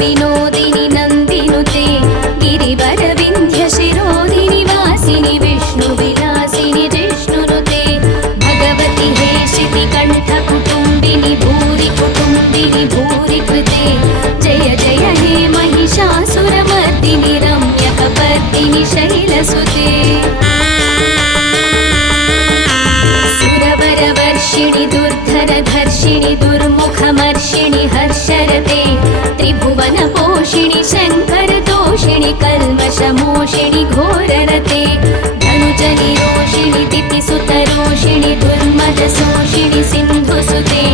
विनोदिनि नन्दिनुते गिरिवरविन्ध्यशिरोधिनि वासिनि विष्णुविलासिनि जिष्णुनुते भगवति हे शितिकण्ठकुटुम्बिनि भूरि कुटुम्बिनि भूरि कृते जय जय हे महिषासुरमर्दिनि रम्यकपर्दिनि शैलसुते सुरवरवर्षिणि दुर्धरधर्षिणि दुर्मुखमर्षिणि हर्षरते त्रिभुवनपोषिणि शङ्करतोषिणि कल्मषमोषिणि घोररते धनुजनिरोषिणि दितिसुतरोषिणि दुर्मदशोषिणि सिन्धुसुते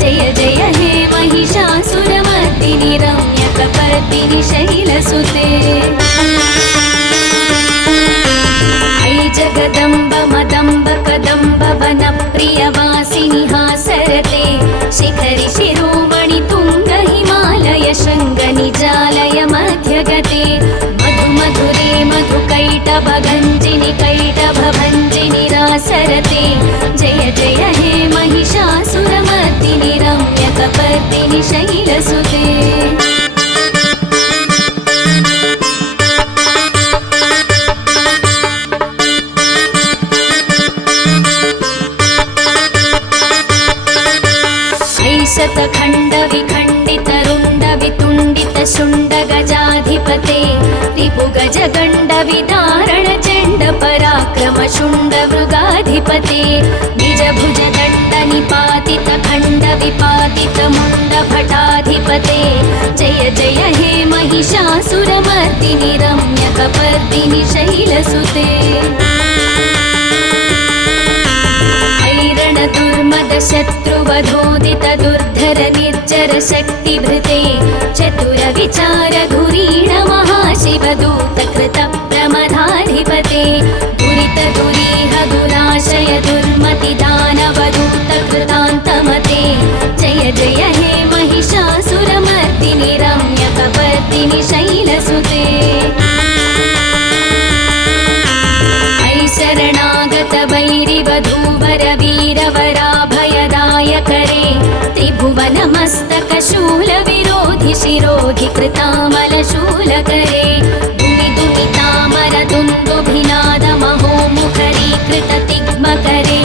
जय जय हे महिषासुरमर्दिनि रम्यकपर्दिनि शैलसुते ऐ जगदम्ब मदम्ब कदम्ब वनप्रियवासिनि हासरते शिखरि शिरोमणि तुङ्ग हिमालय शृङ्गनिजालय मध्यगते मधु मधुरे मधुकैटभगञ्जिनि कैटभभञ्जिनि रासरते जय जय हे महिषासुरमर्दिनि रम्यकपर्दिनि शैलसुते शतखण्डविखण्डितरुण्डवितुण्डितशुण्डगजाधिपते रिपुगजगण्डविदारणचण्डपराक्रमशुण्डमृगाधिपते निजभुजदण्डनिपातितखण्डविपातितमुण्डभटाधिपते जय जय हे महिषासुरमर्दिनि रम्यकपर्दिनि शैलसुते दुर्मदशत्रुवधोदित दुर्धर निर्जर शक्तिभृते चतुरविचारधुरीण महाशिवदूत कृत प्रमदाधिपते दुरित दुरीह दुराशय दुर्मति दानवदूत कृतान्तमते जय जय हे महिषासुरमर्दिनि रम्यकपर्दिनि शैलसुते शरणागत वैरिवधूवर वीरवराभयदायकरे त्रिभुवनमस्तकशूलविरोधि शिरोधि कृतामलशूलकरे दुमिदुमितामर दुन्दुभिनाद महोमुखरीकृततिग्मकरे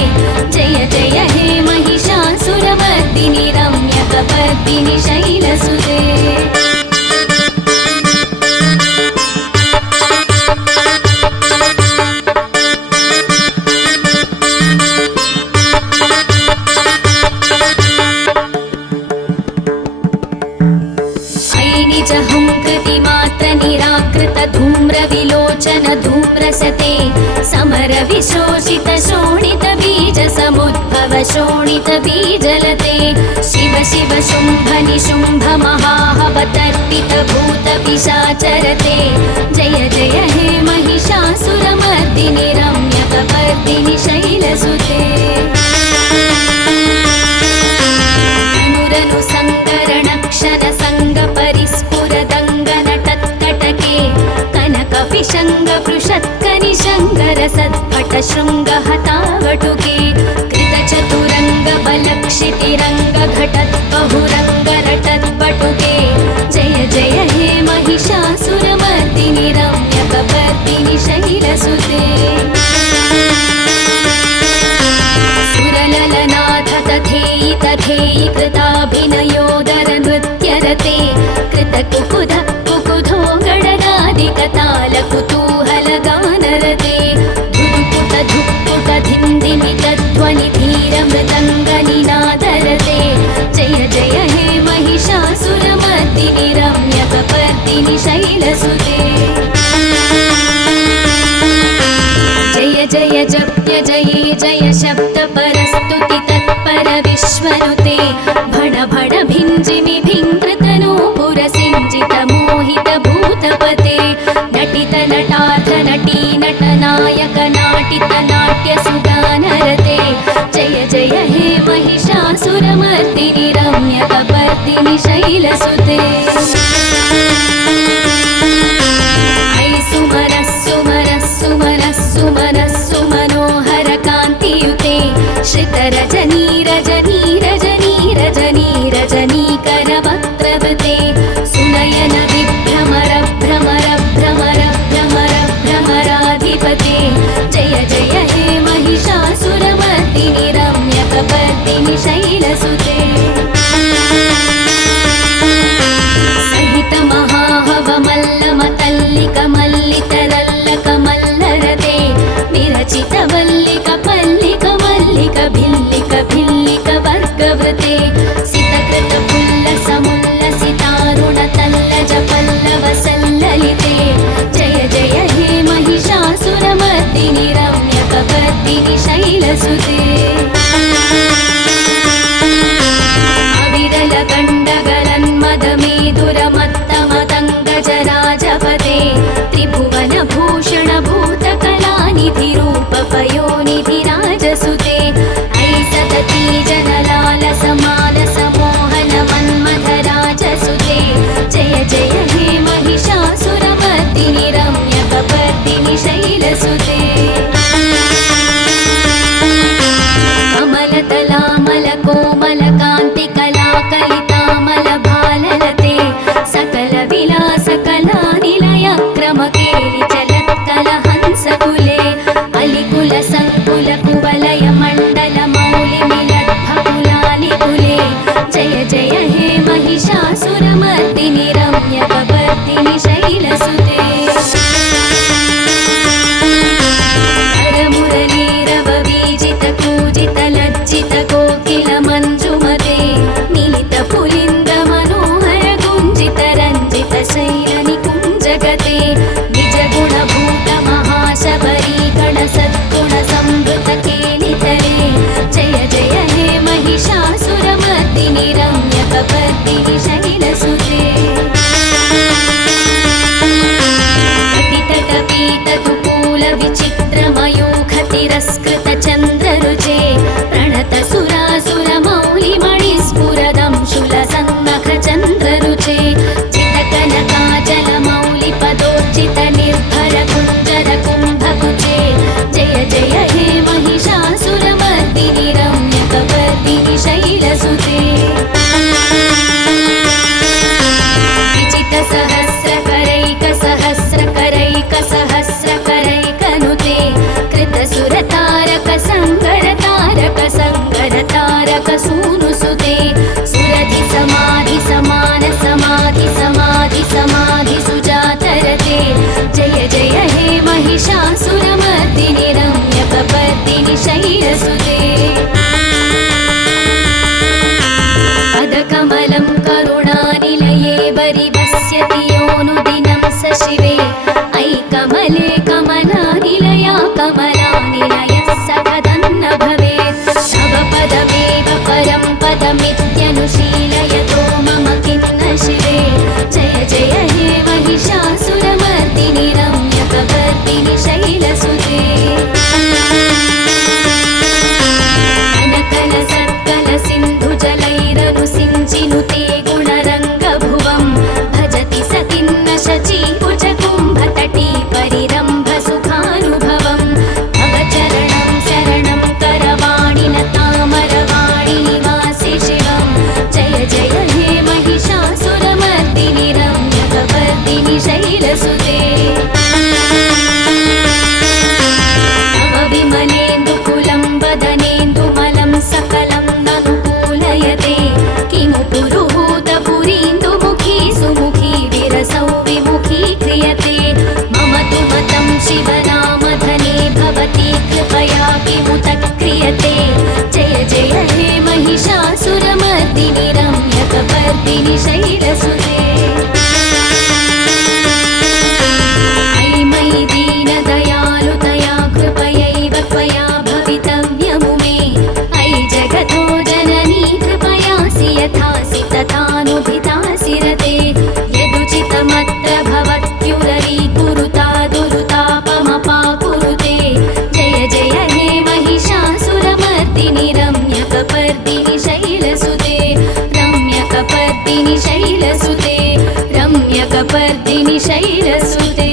जय जय हे महिषासुरमर्दिनि रम्यकपर्दिनि शैलसुते धूम्रविलोचन धूम्रसते समर विशोषित शोणित बीज समुद्भव शोणित बीजलते शिव शिव शुम्भ निशुम्भ महाहवतर्पित भूत पिशाचरते जय जय हे महिषासुरमर्दिनि रम्यकपर्दिनि शैलसुते अनुरनु सङ्करणक्षण सङ्ग परिस्फुरदङ्गनटत्कटके कनकविशङ्गपृषत्कनिशङ्गरसत्पटशृङ्गहतावटुके कृतचतुरङ्गबलक्षितिरङ्गघटत्बहुरङ्गरटत्पटुके जय जय हे महिषासुरमर्दिनि रम्यकपर्दिनि शैलसुते सुरललनाथ तथेयि तथेयि कृताभिनयोदर नृत्यरते कृतकुकुध कुकुधो गणगादिकताल कुतूहलगानरते धुक्पुट धुक्पुट धिन्दिमितध्वनि धीरमृदङ्गनिनादरते जय जय हे महिषासुरमर्दिनि रम्यकपर्दिनि शैलसुते जय जय जप्य जये जय शब्द परस्तुति तत्पर विश्वनुते भण भण भिञ्जिमि भिङ्कृतनूपुर सिञ्जित मोहित भूतपते नटित नटाथ नटी नटनायक नाटित नाट्य सुगानरते जय जय हे महिषासुरमर्दिनि रम्यकपर्दिनि शैलसुते ऐ सुमनः सुमनः सुमनः सुमनः सुमनोहर कान्तियुते श्रितरजनी रजनी रजनी रजनी रजनीकरवक्त्रवृते सुनयन ಶ್ಯಾಮಲ ಕೋಮಲ ಕಾಂತಿ ಕಲಾ ಕಲಿತಾಮಲ ಭಾಲಲತೆ ಸಕಲ ವಿಲಾಸ ಕಲಾ ನಿಲಯ ಕ್ರಮ ಕೇಳಿ ಚಲತ್ಕಲ ಹಂಸ ಕುಲೆ ಅಲಿಕುಲ ಸಂಕುಲ ಕುವಲಯ ಮಂಡಲ ಮೌಲಿ ಮಿಲದ್ಭ ಕುಲಾಲಿ ಕುಲೆ ಜಯ ಜಯ ಹೇ ಮಹಿಷಾಸುರ ಮರ್ದಿನಿ ರಮ್ಯ ಕಬರ್ದಿನಿ ಶೈಲಸುತೆ ಲಜ್ಜಿತ ಕೋಕಿಲ ಮಂಜುಮತೆ ಮಿಲಿತ ಪುಲಿಂದ ಮನೋಹರ ಗುಂಜಿತ ರಂಜಿತ ಶೈಲ ನಿಕುಂಜಗತೆ ನಿಜ ಗುಣಭೂತ ಮಹಾಶಬರಿ ಗಣ ಸದ್ಗುಣ ಸಂವೃತ ಕೇಳಿತರೆ ಜಯ ಜಯ ಹೇ ಮಹಿಷಾಸುರ ಮರ್ದಿನಿ ರಮ್ಯ ಕಬರ್ದಿನಿ ಶೈಲಸುತೆ ಕಟಿತಟ ಪೀತ ತುಕೂಲ ವಿಚಿತ್ರ ಮಯೂಖ ತಿರಸ್ಕೃತ ಚಂದ್ರರುಚೆ ಪ್ರಣತ ಸುರಾಸುರ ಮೌಲಿ ಮಣಿ ಸ್ಫುರದಂಶುಲ ಸನ್ನಖ ಚಂದ್ರರುಚೆ ಚಿತಕನ ಕಾಜಲ ಮೌಲಿ ಪದೋಚಿತ ನಿರ್ಭರ ಕುಂಜರ ಕುಂಭಕುಚೆ ಜಯ ಜಯ ಹೇ ಮಹಿಷಾಸುರ ಮರ್ದಿನಿ ರಮ್ಯ ಕಬರ್ದಿನಿ ಶೈಲಸುತೆ ವಿಚಿತ ಸಹಸ್ರ ಕರೈಕ ಸಹಸ್ರ ಕರೈಕ ಸಹಸ್ರ ಕರೈಕನುತೆ ಕೃತ ಸುರ ತಾರಕ ಸಂಗರ ತಾರಕ ಸಂಗರ ತಾರಕ ಸೂನುಸುತೆ ಸುರಧಿ ಸಮಾಧಿ ಸಮಾನ ಸಮಾಧಿ ಸಮಾಧಿ ಸಮಾಧಿ ಸುಜಾತರತೆ ಜಯ ಜಯ ಹೇ ಮಹಿಷಾಸುರ ಮರ್ದಿನಿ ರಮ್ಯ ಕಬರ್ದಿನಿ ಶೈಲಸುತೆ ಪದಕಮಲಂ ಕರುಣಾನಿಲಯೇ ಪರಿವಸ್ಯತಿ ಯೋನುದಿನಂ ಸ ಶಿವೆ ಐಕಮಲೆ ಕಮಲಾನಿಲಯ ಕಮಲಾನಿಲಯಃ ಸಖದನ್ನ ಭವೇತ್ ತವ ಪದಮೇವ ಪರಂ ಪದಮಿತ್ಯನುಶೀಲಯತೋ ಮಮ ಖಿನ್ನ ಶಿವೆ ಜಯ ಜಯ ಹೇ ಮಹಿಷಾಸುರ ಮರ್ದಿನಿ ರಮ್ಯ ಕಬರ್ದಿನಿ ಶೈಲಸುತೆ ಕನಕಲ ಸತ್ಕಲ ಸಿಂಧು ಜಲೈರನು ಸಿಂಚಿನುತೆ ಗುಣರಂಗ ಭುವಂ ಭಜತಿ ಸಖಿನ್ನ ಶಚಿ ಭುಜ ಕುಂಭ ತಟೀ ಪರಿರಂಭ ಸುಖಾನುಭವಂ ಭವ ಚರಣಂ ಶರಣಂ ಕರವಾಣಿನ ತಾಮರವಾಣಿ ನಿವಾಸಿ ಶಿವಂ ಜಯ ಜಯ ಹೇ ಮಹಿಷಾಸುರ ಮರ್ದಿನಿ ರಮ್ಯ ಕಬರ್ದಿನಿ ಶೈಲಸುತೆ ತವ ವಿಮಲೇಂದು ಕುಲಂ ವದನೇಂದು ಮಲಂ ಸಕಲಂ ನನುಕೂಲಯತೆ ಕಿಮು ಪುರುಹೂತ ಪುರೀಂದು ಮುಖಿ ಸುಮುಖಿ ವಿರಸೌ ವಿಮುಖಿ ಕ್ರಿಯತೆ ಮಮ ತು ಮತಂ ಶಿವನಾಮಧನೆ ಭವತಿ ಕೃಪಯಾ ಕಿಮುತ ಕ್ರಿಯತೆ ಜಯ ಜಯ ಹೇ ಮಹಿಷಾಸುರ ಮರ್ದಿನಿ ರಮ್ಯ ಕಬರ್ದಿನಿ ಶೈಲಸುತೆ ಐ ಮಯಿ ದೀನ ದಯಾಲುತಯಾ ಕೃಪಯೈವ ತ್ವಯಾ ಭವಿತವ್ಯಮು ಮೇ ಐ ಜಗತೋ ಜನನೀ ಕೃಪಯಾಸಿ ಯಥಾಸಿ ತಥಾನುಭಿತಾಸಿ ರತೆ ಯದುಚಿತಮತ್ರ ಭವತ್ಯುರರೀ ಕುರುತಾ ದುರುತಾಪಮಪಾ ಕುರುತೆ ಜಯ ಜಯ ಹೇ ಮಹಿಷಾಸುರ ಮರ್ದಿನಿ ರಮ್ಯ ಕಬರ್ದಿನಿ ಶೈಲಸುತೆ ರಮ್ಯ ಕಬರ್ದಿನಿ ಶೈಲಸುತೆ ರಮ್ಯ ಕಬರ್ದಿನಿ ಶೈಲಸುತೆ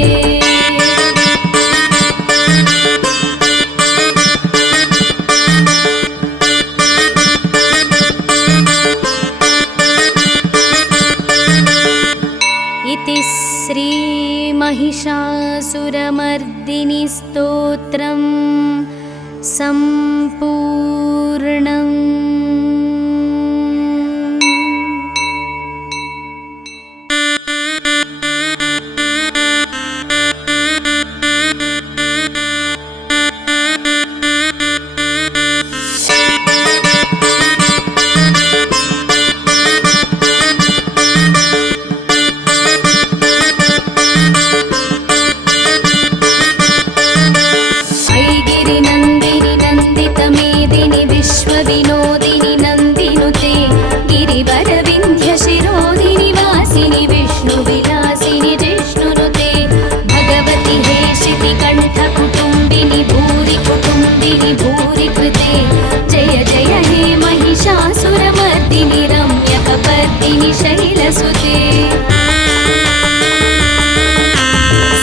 इति श्री महिषासुरमर्दिनी स्तोत्रं सम्पूर्णम्। विनोदिनी नन्दिनुते गिरिवरविन्ध्य शिरोदिनि वासिनि विष्णु विलासिनि जिष्णुनुते भगवति हे शितिकण्ठ कुटुम्बिनि भूरि कुटुम्बिनि भूरि कृते जय जय हे महिषासुरमर्दिनि रम्य कबर्दिनि शैलसुते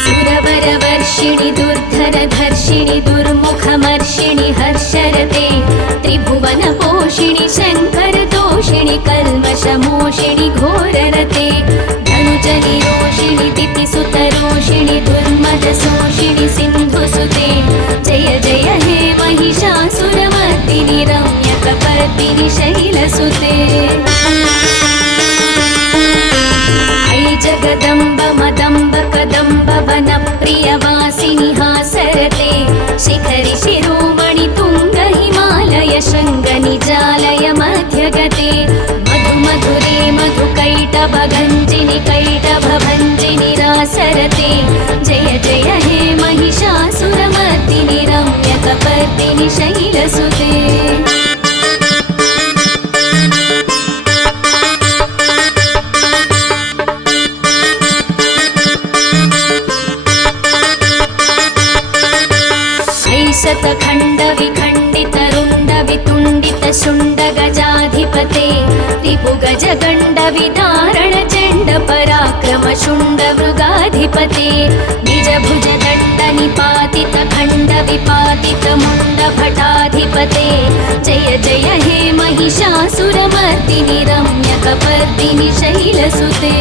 सुरवरवर्षिणि दुर्धरधर्षिणि दुर्मुखमर्षिणि हर्षरते त्रिभुवन तोषिणि शङ्करतोषिणि कल्मषमोषिणि घोररते धनुजनिरोषिणि दितिसुतरोषिणि दुर्मदशोषिणि सिन्धुसुते जय जय हे महिषासुरमर्दिनि रम्यकपर्दिनि शैलसुते ऐ जगदम्ब मदम्ब कदम्ब वनप्रियवासिनि हासरते शिखरि शिरोमणि तुङ्ग हिमालय शृङ्गनिजालय मध्यगते मधु मधुरे मधुकैटभगञ्जिनि कैटभभञ्जिनि रासरते जय जय हे महिषासुरमर्दिनि रम्यकपर्दिनि शैलसुते शतखण्डविखण्डितरुण्डवितुण्डितशुण्डगजाधिपते रिपुगजगण्डविदारणचण्डपराक्रमशुण्डमृगाधिपते निजभुजदण्डनिपातितखण्डविपातितमुण्डभटाधिपते जय जय हे महिषासुरमर्दिनि रम्यकपर्दिनि शैलसुते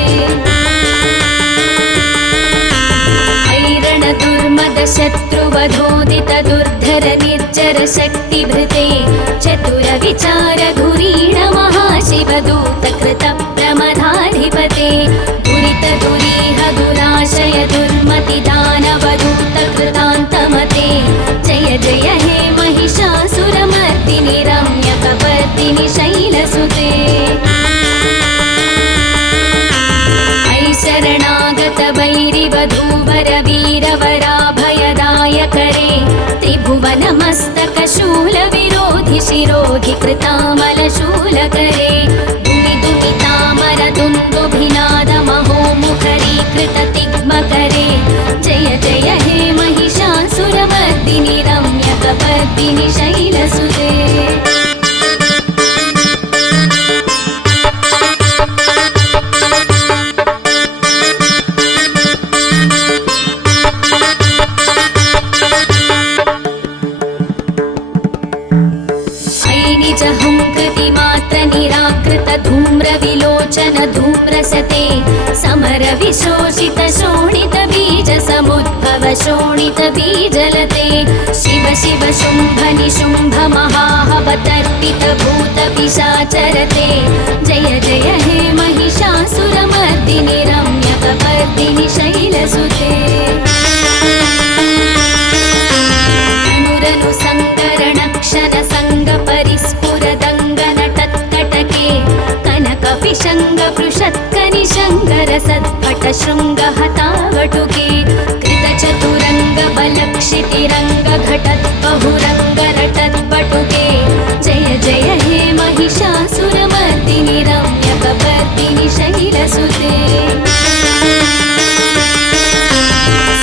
शत्रुवधोदित दुर्धर निर्जर शक्तिभृते चतुर विचार धुरीण महाशिवदूत कृत प्रमदाधिपते दुरित दुरीह दुराशय दुर्मति दानवदूत कृतान्तमते जय जय हे महिषासुरमर्दिनि रम्यकपर्दिनि शैलसुते शरणागत वैरिवधूवर वीरवराभयदायकरे त्रिभुवनमस्तकशूलविरोधि शिरोधि कृतामलशूलकरे दुमि दुमितामर दुन्दुभिनादमहोमुखरीकृत तिग्मकरे जय जय हे महिषासुरमर्दिनि रम्यकपर्दिनि शैलसुते धूम्रविलोचन धूम्रसते समर विशोषित शोणित बीज समुद्भव शोणित बीजलते शिव शिव शुम्भ निशुम्भ महाहवतर्पित भूत पिशाचरते जय जय हे महिषासुरमर्दिनि रम्यकपर्दिनि शैलसुते अनुरनु सङ्करणक्षण सङ्गपरिस्फुरदङ्गनटत्कटके कनकपिशङ्गपृषत्कनिशङ्करसत्पट शृङ्गहतावटुके कृतचतुरङ्गबलक्षितिरङ्गघटद्बहुरङ्गरटद्बटुके जय जय हे महिषासुरमर्दिनि रम्यकपर्दिनि शैलसुते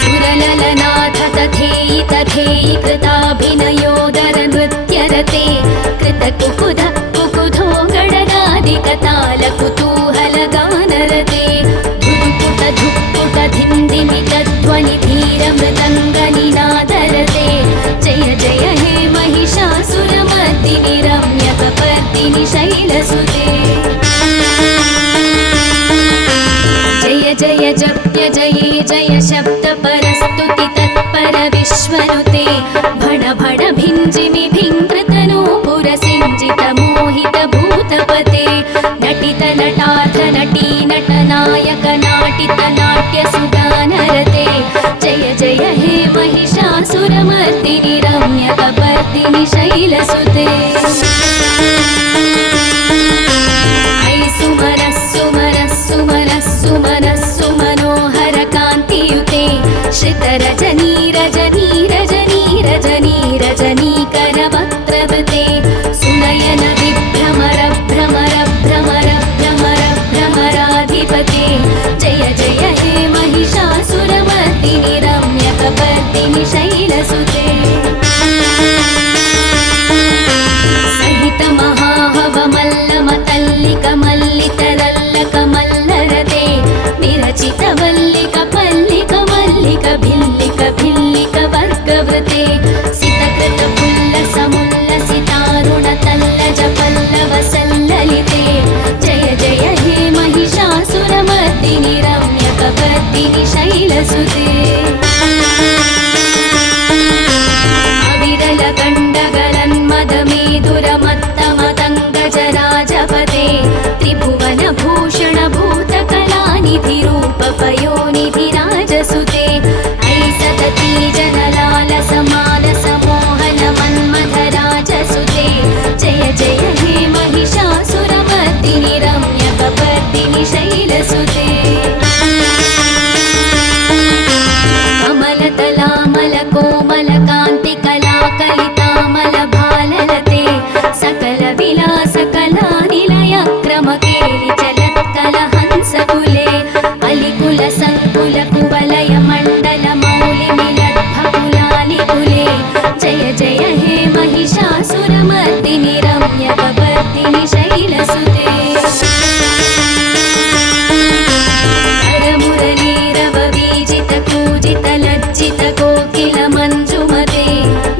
सुरललनाथ तथेयि तथेयि कृताभिनयोदर नृत्यरते कृतकुकुध कुकुधो गणनादिकताल कुतूहलगानरते धुक्पुट धुक्पुट धिन्दिमित ध्वनि धीर मृदङ्गनिनादरते जय जय हे महिषासुरमर्दिनि रम्यकपर्दिनि शैलसुते जय जय जप्य जये जय शब्द परस्तुति तत्पर विश्वनुते भण भण भिञ्जिमि भिङ्कृतनो पुरसिञ्जित मोहित भूतपते नटित नटार्थ नटी नटनायक नाटित नाट्य सुगानरते जय जय हे महिषासुरमर्दिनि रम्यकपर्दिनि शैलसुते सुमनः कान्तियुते श्रितरजनी रजनी रजनी रजनी रजनीकरवक्त्रवृते सुनयन विभ्रमर भ्रमर भ्रमर भ्रमर भ्रमराधिपते जय जय हे महिषासुरमर्दिनि रम्यकपर्दिनि शैलसुते सहित महाहवमल्लमतल्लिकमल्लितरल्लकमल्लरते विरचित वल्लिक मल्लिक भिल्लिक चक्रवर्तिनि शैलसुते लज्जितकोकिलमञ्जुमते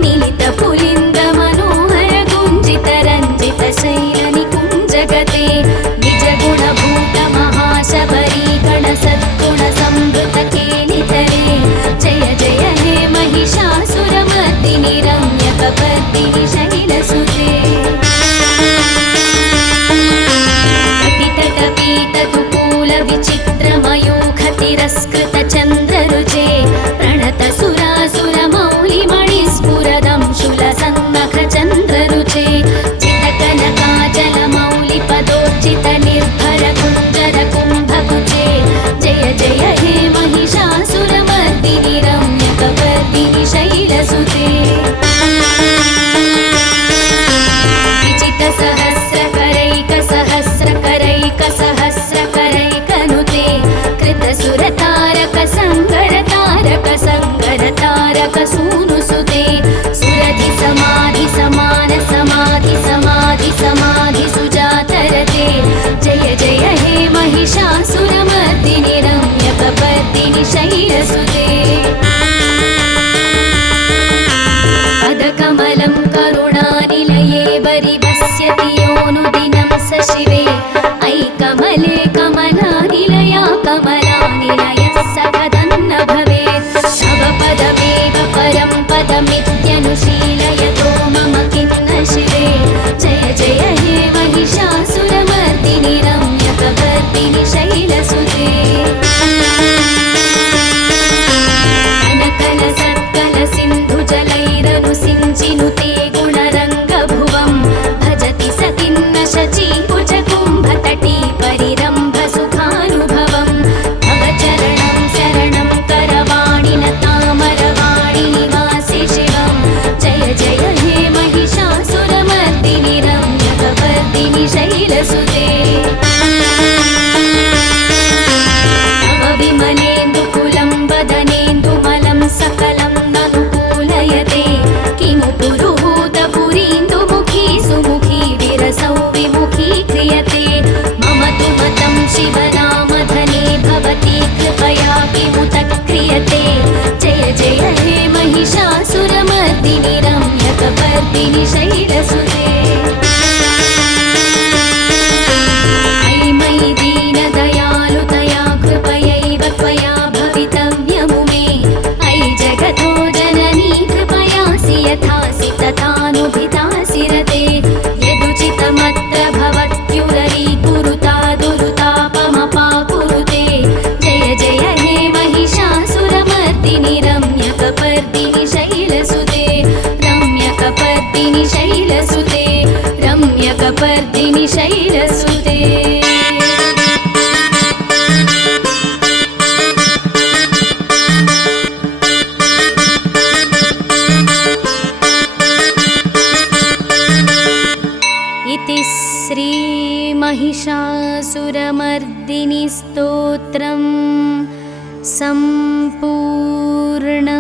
मिलितपुलिन्दमनोहरगुञ्जितरञ्जितशैलनिकुञ्जगते निजगुणभूतमहाशबरीगणसद्गुणसंवृतकेलितरे जय जय हे महिषासुरमर्दिनि रम्यकपर्दिनि शैलसुते तिरस्कृतचन्द्ररुचे प्रणतसुरासुरमौलिमणिस्फुरदं शूलसन्नखचन्द्ररुचे चितकनकाचलमौलिपदोर्चितनिर्भरकुञ्जरकुम्भकुचे जय जय हे महिषासुरमर्दिनि रम्यकपर्दिनि शैलसुते विचितसहस्रकरैकसहस्रकरैकसहस्रकरैकनुते कृतसुरतारकसङ्गरतारकसङ्गरतारकसूनुसुते सुरधिसमाधिसमाधिसमाधिसमाधिसुजातरते जय जय हे महिषासुरमर्दिनि रम्यकपर्दिनि शैलसुते पदकमलं करुणानिलये वरिवस्यति योऽनुदिनं स शिवे अयि कमले कमलानिलया कमलानिलयः सकदन्न भवेत् तव पदमेव परं पदमित्यनुशीलयतो मम किन्न शिवे जय जय हे महिषासुरमर्दिनि रम्यकपर्दिनि शैलसुते सिञ्चिनुते गुणरङ्गभुवं भजति स किन्न शचीकुचकुम्भतटी परिरम्भसुखानुभवं तव चरणं शरणं करवाणि न तामरवाणि निवासि शिवं जय जय हे महिषासुरमर्दिनि रम्यकपर्दिनि शैलसुते तव विमलेन्दुकुलं वदनेन्दुमलं सकलं ननुकूलयते किमु पुरुहूतपुरीन्दुमुखी सुमुखी विरसौ विमुखी क्रियते मम तु मतं शिवनामधने भवती कृपया किमुत क्रियते जय जय हे महिषासुरमर्दिनि रम्यकपर्दिनि शैलसुते अयि मयि दीनदयालुतया कृपयैव त्वया भवितव्यमु मे अयि जगतो जननी कृपयासि यथासि तथानुभितासि रते यदुचितमत्र भवत्युररीकुरुता दुरुतापमपाकुरुते जय जय हे महिषासुरमर्दिनि रम्यकपर्दिनि शैलसुते रम्यकपर्दिनि शैलसुते रम्यकपर्दिनि शैलसुते इति श्री महिषासुरमर्दिनि स्तोत्रं सम्पूर्णम्।